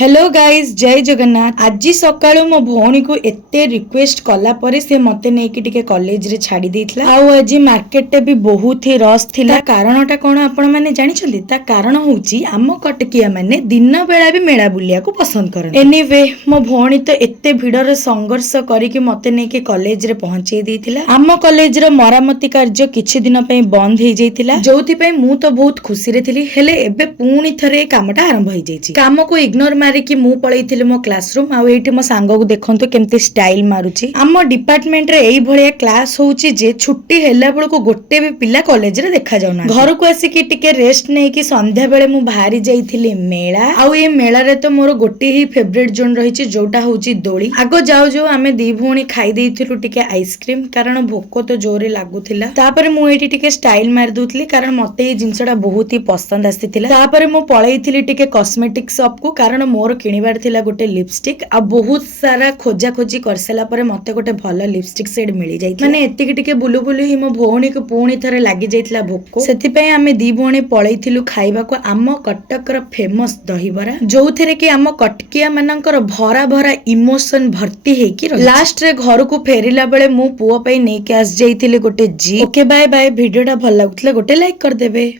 Hello guys जय जगन्नाथ। आज सकाळु मो भौणी को एते रिक्वेस्ट कला परे से मते नै कि टिके कॉलेज रे छाडी देइतला। आ आज मार्केट टे भी बहुत ही रस थिला। कारणटा कोन आपण माने जानि छथि? ता कारण होउची आम कटकिया माने दिन बेला भी मेळा बुलिया को पसंद करन। एनीवे मो भौणी तो एते भिडर संघर्ष करी कि मते नै कि कॉलेज रे पहुंचै देइतिला। आम कॉलेज रो मरामती कार्य किछि दिन पई बंद हे जाइतिला, जोथि पई मु तो बहुत खुशी रे थिली। हेले एबे पूणी थरे कामटा आरंभ हे जाइछि। काम को इग्नोर मारिकी मु पळैथिली मो क्लासरूम। आ एठी मो सांग को देखंतु केमती स्टाइल मारुची। आम डिपार्टमेंट रे एई भलिया क्लास होउची जे छुट्टी हेला बेल को गोटे भी पिला कॉलेज रे देखा जाउना। घर को आसी कि टिके रेस्ट नै कि संध्या बेले मु बाहरी जाइथिली मेला। आ ए मेला रे तो मोर गोटे ही फेवरेट जोन रहिची जोटा होउची दोली। आगो जाउ जाउ आमे दी भौणी खाई देइथिलु टिके आइसक्रीम, कारण भोको तो जोरे लागुथिला। तापरे मु एठी टिके स्टाइल मार दोथली, कारण मते ए जिंसटा बहुत ही पसंद आसीथिला। तापरे मु पळैथिली टिके कॉस्मेटिक शॉप को, कारण मोर किनिबार थिला गोटे लिपस्टिक। आ बहुत सारा खोजा खोजी करसेला परे मते गोटे भलो लिपस्टिक सेड मिली जाइथिला। माने एतिकी टिके बुलु बुलु ही मो भौणी को पूणी थरे लागि जाइथिला भोको। सेति पय आमे दी भौणी पळैथिलु खाइबा को आम कटक रो फेमस दहीबरा, जोथेरे कि आम कटकिया मानकर भरा भरा इमोशन भर्ती हे कि रही। लास्ट रे घर को फेरिला बेले मु पुओ पय नै के आस जाइथिली गोटे जी। Okay bye bye. वीडियोटा भल लागुतले गोटे लाइक कर देबे।